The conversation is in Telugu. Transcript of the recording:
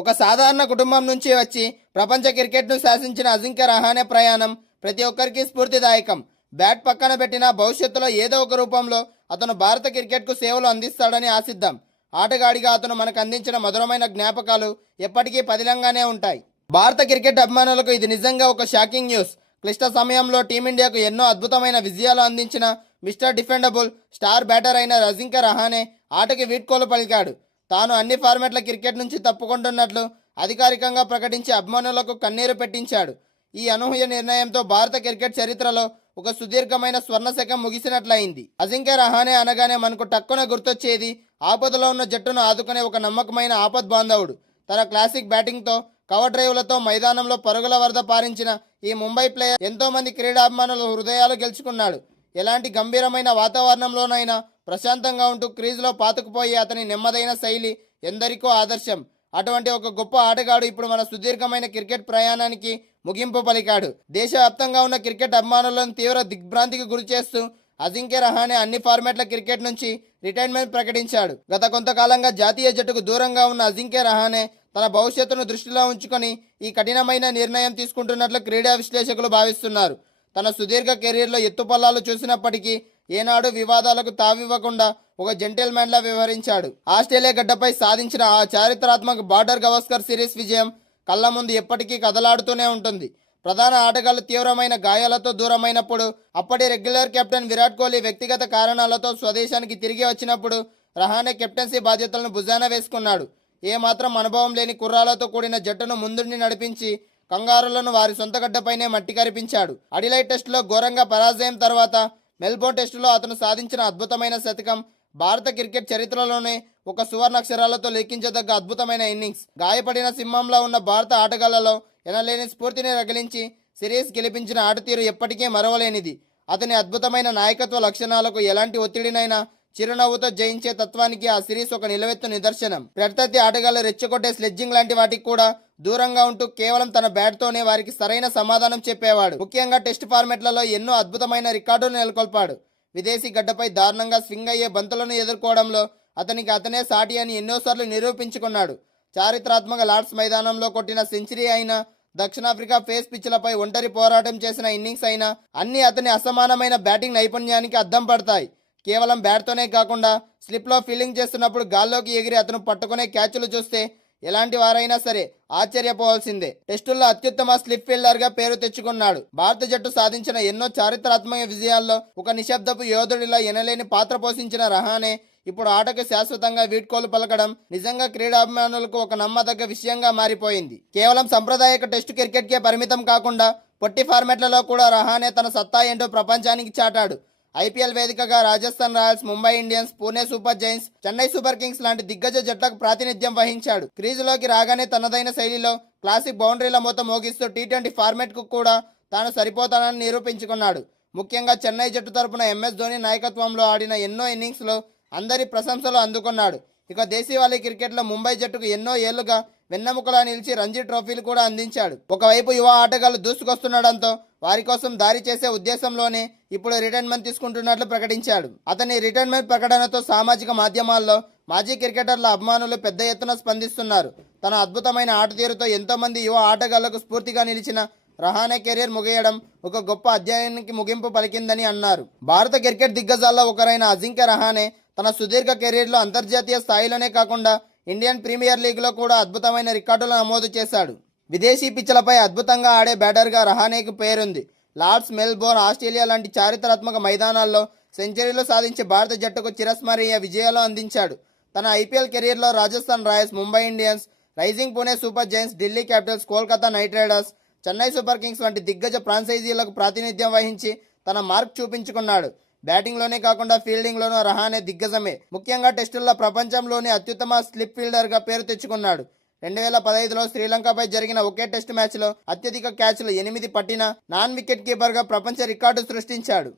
ఒక సాధారణ కుటుంబం నుంచి వచ్చి ప్రపంచ క్రికెట్ను శాసించిన అజింక్య రహానే ప్రయాణం ప్రతి ఒక్కరికి స్ఫూర్తిదాయకం. బ్యాట్ పక్కన పెట్టిన భవిష్యత్తులో ఏదో ఒక రూపంలో అతను భారత క్రికెట్కు సేవలు అందిస్తాడని ఆశిద్దాం. ఆటగాడిగా అతను మనకు అందించిన మధురమైన జ్ఞాపకాలు ఎప్పటికీ పదిలంగానే ఉంటాయి. భారత క్రికెట్ అభిమానులకు ఇది నిజంగా ఒక షాకింగ్ న్యూస్. క్లిష్ట సమయంలో టీమిండియాకు ఎన్నో అద్భుతమైన విజయాలు అందించిన మిస్టర్ డిఫెండబుల్ స్టార్ బ్యాటర్ అయిన అజింక్య రహానే ఆటకి వీడ్కోలు పలికాడు. తాను అన్ని ఫార్మాట్ల క్రికెట్ నుంచి తప్పుకుంటున్నట్లు అధికారికంగా ప్రకటించి అభిమానులకు కన్నీరు పెట్టించాడు. ఈ అనూహ్య నిర్ణయంతో భారత క్రికెట్ చరిత్రలో ఒక సుదీర్ఘమైన స్వర్ణశకం ముగిసినట్లయింది. అజింక్య రహానే అనగానే మనకు టక్కున గుర్తొచ్చేది ఆపదలో ఉన్న జట్టును ఆదుకునే ఒక నమ్మకమైన ఆపద్ బాంధవుడు. తన క్లాసిక్ బ్యాటింగ్తో కవర్ డ్రైవ్లతో మైదానంలో పరుగుల వరద పారించిన ఈ ముంబై ప్లేయర్ ఎంతో మంది క్రీడాభిమానుల హృదయాలు గెలుచుకున్నాడు. ఎలాంటి గంభీరమైన వాతావరణంలోనైనా ప్రశాంతంగా ఉంటూ క్రీజులో పాతుకుపోయి అతని నెమ్మదైన శైలి ఎందరికో ఆదర్శం. అటువంటి ఒక గొప్ప ఆటగాడు ఇప్పుడు మన సుదీర్ఘమైన క్రికెట్ ప్రయాణానికి ముగింపు పలికాడు. దేశవ్యాప్తంగా ఉన్న క్రికెట్ అభిమానులను తీవ్ర దిగ్భ్రాంతికి గురి చేస్తూ అజింక్య రహానే అన్ని ఫార్మాట్ల క్రికెట్ నుంచి రిటైర్మెంట్ ప్రకటించాడు. గత కొంతకాలంగా జాతీయ జట్టుకు దూరంగా ఉన్న అజింక్య రహానే తన భవిష్యత్తును దృష్టిలో ఉంచుకొని ఈ కఠినమైన నిర్ణయం తీసుకుంటున్నట్లు క్రీడా విశ్లేషకులు భావిస్తున్నారు. తన సుదీర్ఘ కెరీర్లో ఎత్తుపల్లాలు చూసినప్పటికీ ఏనాడు వివాదాలకు తావివ్వకుండా ఒక జెంటిల్మెన్లా వ్యవహరించాడు. ఆస్ట్రేలియా గడ్డపై సాధించిన ఆ చారిత్రాత్మక బార్డర్ గవస్కర్ సిరీస్ విజయం కళ్ళ ముందు ఎప్పటికీ కదలాడుతూనే ఉంటుంది. ప్రధాన ఆటగాళ్లు తీవ్రమైన గాయాలతో దూరమైనప్పుడు, అప్పటి రెగ్యులర్ కెప్టెన్ విరాట్ కోహ్లీ వ్యక్తిగత కారణాలతో స్వదేశానికి తిరిగి వచ్చినప్పుడు రహానే కెప్టెన్సీ బాధ్యతలను భుజాన వేసుకున్నాడు. ఏమాత్రం అనుభవం లేని కుర్రాలతో కూడిన జట్టును ముందుండి నడిపించి కంగారులను వారి సొంత గడ్డపైనే మట్టి కరిపించాడు. అడిలైడ్ టెస్టులో ఘోరంగా పరాజయం తర్వాత మెల్బోర్న్ టెస్టులో అతను సాధించిన అద్భుతమైన శతకం భారత క్రికెట్ చరిత్రలోనే ఒక సువర్ణాక్షరాలతో లెక్కించదగ్గ అద్భుతమైన ఇన్నింగ్స్. గాయపడిన సింహంలో ఉన్న భారత ఆటగాళ్లలో ఎనలేని స్ఫూర్తిని రగిలించి సిరీస్ గెలిపించిన ఆటతీరు ఎప్పటికీ మరవలేనిది. అతని అద్భుతమైన నాయకత్వ లక్షణాలకు ఎలాంటి ఒత్తిడినైనా చిరునవ్వుతో జయించే తత్వానికి ఆ సిరీస్ ఒక నిలవెత్తు నిదర్శనం. ప్రత్యర్థి ఆటగాళ్లు రెచ్చగొట్టే స్లెడ్జింగ్ లాంటి వాటికి కూడా దూరంగా ఉంటూ కేవలం తన బ్యాట్తోనే వారికి సరైన సమాధానం చెప్పేవాడు. ముఖ్యంగా టెస్ట్ ఫార్మాట్లలో ఎన్నో అద్భుతమైన రికార్డులు నెలకొల్పాడు. విదేశీ గడ్డపై దారుణంగా స్వింగ్ అయ్యే బంతులను ఎదుర్కోవడంలో అతనే సాటి అని ఎన్నోసార్లు నిరూపించుకున్నాడు. చారిత్రాత్మక లార్డ్స్ మైదానంలో కొట్టిన సెంచరీ అయినా, దక్షిణాఫ్రికా ఫేస్ పిచ్లపై ఒంటరి పోరాటం చేసిన ఇన్నింగ్స్ అయినా అన్నీ అతని అసమానమైన బ్యాటింగ్ నైపుణ్యానికి అద్దం పడతాయి. కేవలం బ్యాట్తోనే కాకుండా స్లిప్లో ఫీల్డింగ్ చేస్తున్నప్పుడు గాల్లోకి ఎగిరి అతను పట్టుకునే క్యాచ్లు చూస్తే ఎలాంటి వారైనా సరే ఆశ్చర్యపోవాల్సిందే. టెస్టుల్లో అత్యుత్తమ స్లిప్ ఫీల్డర్గా పేరు తెచ్చుకున్నాడు. భారత జట్టు సాధించిన ఎన్నో చారిత్రాత్మక విజయాల్లో ఒక నిశ్శబ్దపు యోధుడిలా ఎనలేని పాత్ర పోషించిన రహానే ఇప్పుడు ఆటకు శాశ్వతంగా వీడ్కోలు పలకడం నిజంగా క్రీడాభిమానులకు ఒక నమ్మదగ్గ విషయంగా మారిపోయింది. కేవలం సంప్రదాయక టెస్టు క్రికెట్కే పరిమితం కాకుండా పొట్టి ఫార్మాట్లలో కూడా రహానే తన సత్తా ఏంటో ప్రపంచానికి చాటాడు. ఐపీఎల్ వేదికగా Rajasthan Royals, Mumbai Indians, Pune Super Giants, Chennai Super Kings లాంటి దిగ్గజ జట్లకు ప్రాతినిధ్యం వహించాడు. క్రీజులోకి రాగానే తనదైన శైలిలో క్లాసిక్ బౌండరీల మూత మోగిస్తూ టీ20 ఫార్మాట్కు కూడా తాను సరిపోతానని నిరూపించుకున్నాడు. ముఖ్యంగా చెన్నై జట్టు తరపున ఎంఎస్ ధోని నాయకత్వంలో ఆడిన ఎన్నో ఇన్నింగ్స్లో అందరి ప్రశంసలు అందుకున్నాడు. ఇక దేశీవాళీ క్రికెట్లో ముంబై జట్టుకు ఎన్నో ఏళ్లుగా వెన్నెముకలా నిలిచి రంజీ ట్రోఫీలు కూడా అందించాడు. ఒకవైపు యువ ఆటగాళ్లు దూసుకొస్తుండడంతో వారి కోసం దారి చేసే ఉద్దేశంలోనే ఇప్పుడు రిటైర్మెంట్ తీసుకుంటున్నట్లు ప్రకటించాడు. అతని రిటైర్మెంట్ ప్రకటనతో సామాజిక మాధ్యమాల్లో మాజీ క్రికెటర్ల అభిమానులు పెద్ద ఎత్తున స్పందిస్తున్నారు. తన అద్భుతమైన ఆట తీరుతో ఎంతో మంది యువ ఆటగాళ్లకు స్ఫూర్తిగా నిలిచిన రహానే కెరీర్ ముగియడం ఒక గొప్ప అధ్యాయానికి ముగింపు పలికిందని అన్నారు. భారత క్రికెట్ దిగ్గజాల్లో ఒకరైన అజింక్య రహానే తన సుదీర్ఘ కెరీర్లో అంతర్జాతీయ స్థాయిలోనే కాకుండా ఇండియన్ ప్రీమియర్ లీగ్లో కూడా అద్భుతమైన రికార్డులు నమోదు చేశాడు. విదేశీ పిచ్లపై అద్భుతంగా ఆడే బ్యాటర్గా రహానేకి పేరుంది. లార్డ్స్, మెల్బోర్న్, ఆస్ట్రేలియా లాంటి చారిత్రాత్మక మైదానాల్లో సెంచరీలు సాధించి భారత జట్టుకు చిరస్మరణీయ విజయాలు అందించాడు. తన ఐపీఎల్ కెరీర్లో Rajasthan Royals, Mumbai Indians, Rising Pune Super Giants, Delhi Capitals, Kolkata Knight Riders, Chennai Super Kings వంటి దిగ్గజ ఫ్రాంచైజీలకు ప్రాతినిధ్యం వహించి తన మార్క్ చూపించుకున్నాడు. బ్యాటింగ్లోనే కాకుండా ఫీల్డింగ్లోనూ రహానే దిగ్గజమే. ముఖ్యంగా టెస్టుల్లో ప్రపంచంలోని అత్యుత్తమ స్లిప్ ఫీల్డర్గా పేరు తెచ్చుకున్నాడు. 2015లో శ్రీలంకపై జరిగిన ఒకే టెస్ట్ మ్యాచ్లో అత్యధిక క్యాచ్లు 8 పట్టిన నాన్ వికెట్ కీపర్గా ప్రపంచ రికార్డు సృష్టించాడు.